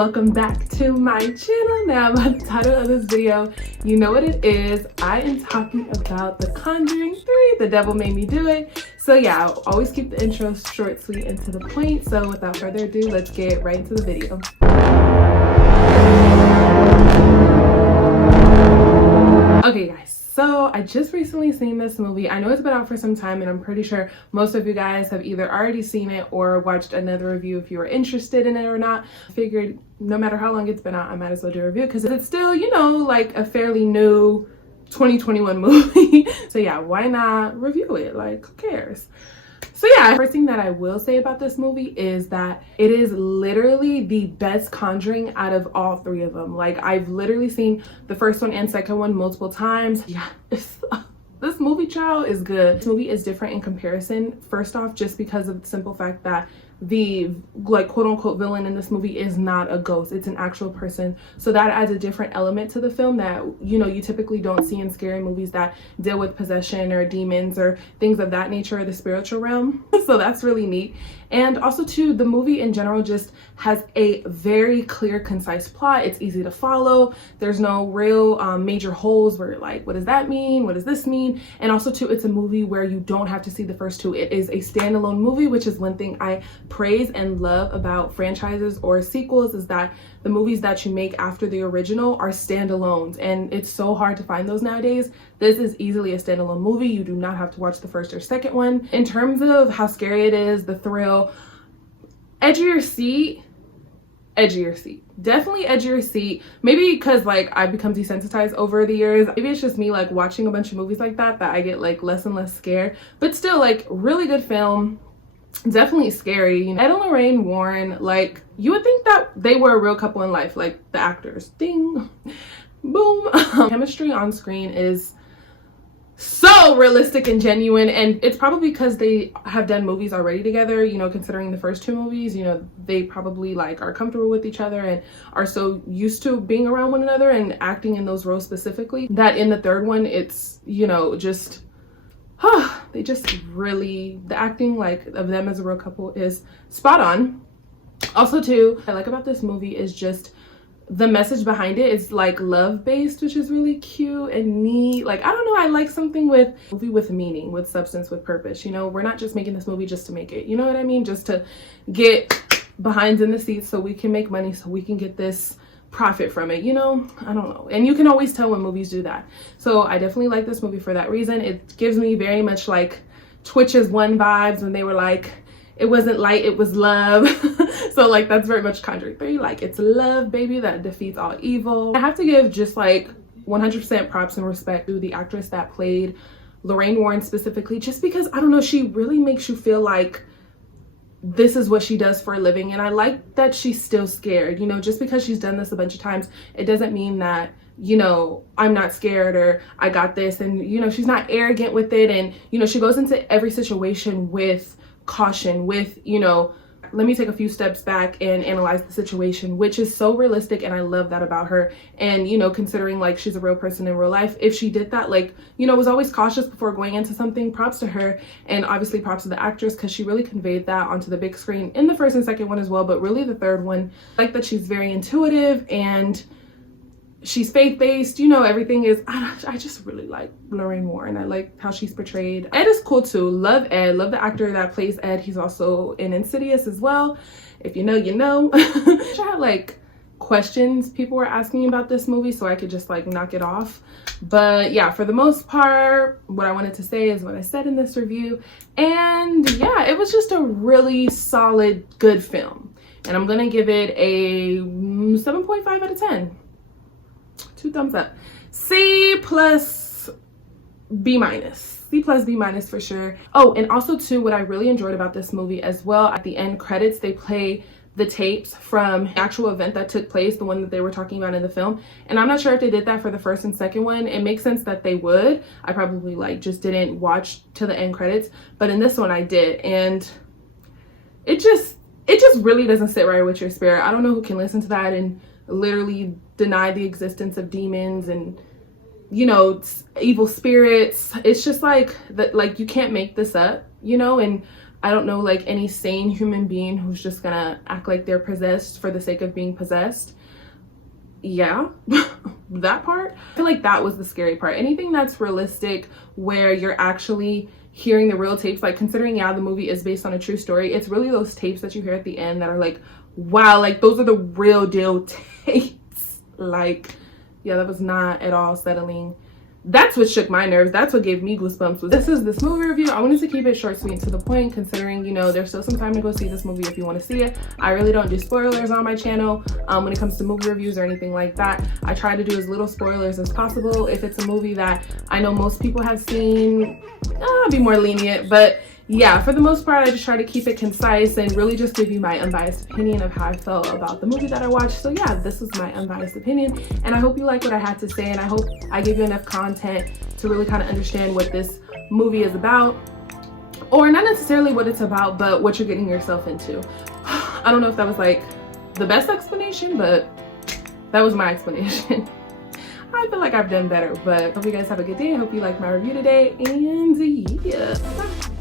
welcome back to my channel. Now, by the title of this video, you know what it is. I am talking about The Conjuring 3, The Devil Made Me Do It. So yeah, I'll always keep the intro short, sweet, and to the point. So without further ado, let's get right into the video. Okay guys, so I just recently seen this movie. I know it's been out for some time and I'm pretty sure most of you guys have either already seen it or watched another review if you were interested in it or not. I figured no matter how long it's been out, I might as well do a review because it's still, you know, like a fairly new 2021 movie. So yeah, why not review it? Like, who cares? So yeah, first thing that I will say about this movie is that it is literally the best Conjuring out of all three of them. Like, I've literally seen the first one and second one multiple times. Yeah, this movie, child, is good. This movie is different in comparison. First off, just because of the simple fact that the like quote unquote villain in this movie is not a ghost, it's an actual person. So that adds a different element to the film that, you know, you typically don't see in scary movies that deal with possession or demons or things of that nature, or the spiritual realm. So that's really neat. And also too, the movie in general just has a very clear, concise plot. It's easy to follow. There's no real major holes where you're like, what does that mean? What does this mean? And also too, it's a movie where you don't have to see the first two. It is a standalone movie, which is one thing I praise and love about franchises or sequels, is that the movies that you make after the original are standalones, and it's so hard to find those nowadays. This is easily a standalone movie. You do not have to watch the first or second one. In terms of how scary it is, the thrill, edge of your seat, definitely edge of your seat. Maybe because like I've become desensitized over the years. Maybe it's just me like watching a bunch of movies like that I get like less and less scared, but still like really good film. Definitely scary. You know, Ed and Lorraine Warren, like, you would think that they were a real couple in life, like the actors. Ding, boom. Chemistry on screen is so realistic and genuine, and it's probably because they have done movies already together. You know, considering the first two movies, you know, they probably like are comfortable with each other and are so used to being around one another and acting in those roles specifically, that in the third one it's, you know, just they just really, the acting like of them as a real couple is spot on. Also too, what I like about this movie is just the message behind it is like love based, which is really cute and neat. Like, I don't know, I like something with movie with meaning, with substance, with purpose. You know, we're not just making this movie just to make it, you know what I mean? Just to get behinds in the seats so we can make money, so we can get this profit from it, you know? I don't know. And you can always tell when movies do that. So I definitely like this movie for that reason. It gives me very much like Twitch's One vibes when they were like, it wasn't light, it was love. So like that's very much Conjuring 3. Like, it's love, baby, that defeats all evil. I have to give just like 100% props and respect to the actress that played Lorraine Warren specifically, just because, I don't know, she really makes you feel like this is what she does for a living. And I like that she's still scared. You know, just because she's done this a bunch of times, it doesn't mean that, you know, I'm not scared or I got this. And, you know, she's not arrogant with it. And, you know, she goes into every situation with caution, with, you know, let me take a few steps back and analyze the situation, which is so realistic. And I love that about her. And, you know, considering like she's a real person in real life, if she did that, like, you know, was always cautious before going into something, props to her. And obviously props to the actress, because she really conveyed that onto the big screen in the first and second one as well. But really the third one, I like that she's very intuitive and she's faith-based, you know, everything is, I just really like Lorraine Warren. I like how she's portrayed. Ed is cool too. Love Ed. Love the actor that plays Ed. He's also in Insidious as well. If you know, you know. I had like questions people were asking about this movie, so I could just like knock it off. But yeah, for the most part, what I wanted to say is what I said in this review. And yeah, it was just a really solid, good film. And I'm gonna give it a 7.5 out of 10. 2 thumbs up. C plus B minus. C plus B minus for sure. Oh, and also too, what I really enjoyed about this movie as well, at the end credits, they play the tapes from the actual event that took place, the one that they were talking about in the film. And I'm not sure if they did that for the first and second one. It makes sense that they would. I probably like just didn't watch to the end credits, but in this one I did. And it just really doesn't sit right with your spirit. I don't know who can listen to that and literally deny the existence of demons and, you know, evil spirits. It's just like that, like, you can't make this up, you know. And I don't know like any sane human being who's just gonna act like they're possessed for the sake of being possessed. Yeah. That part, I feel like that was the scary part. Anything that's realistic where you're actually hearing the real tapes, like considering, yeah, the movie is based on a true story, it's really those tapes that you hear at the end that are like, wow, like those are the real deal tapes. Like, yeah, that was not at all settling. That's what shook my nerves. That's what gave me goosebumps. This is this movie review. I wanted to keep it short, sweet, and to the point, considering, you know, there's still some time to go see this movie if you want to see it. I really don't do spoilers on my channel when it comes to movie reviews or anything like that. I try to do as little spoilers as possible. If it's a movie that I know most people have seen, I'll be more lenient, but yeah, for the most part, I just try to keep it concise and really just give you my unbiased opinion of how I felt about the movie that I watched. So yeah, this was my unbiased opinion, and I hope you like what I had to say, and I hope I give you enough content to really kind of understand what this movie is about, or not necessarily what it's about, but what you're getting yourself into. I don't know if that was like the best explanation, but that was my explanation. I feel like I've done better, but hope you guys have a good day. I hope you liked my review today, and yeah, bye.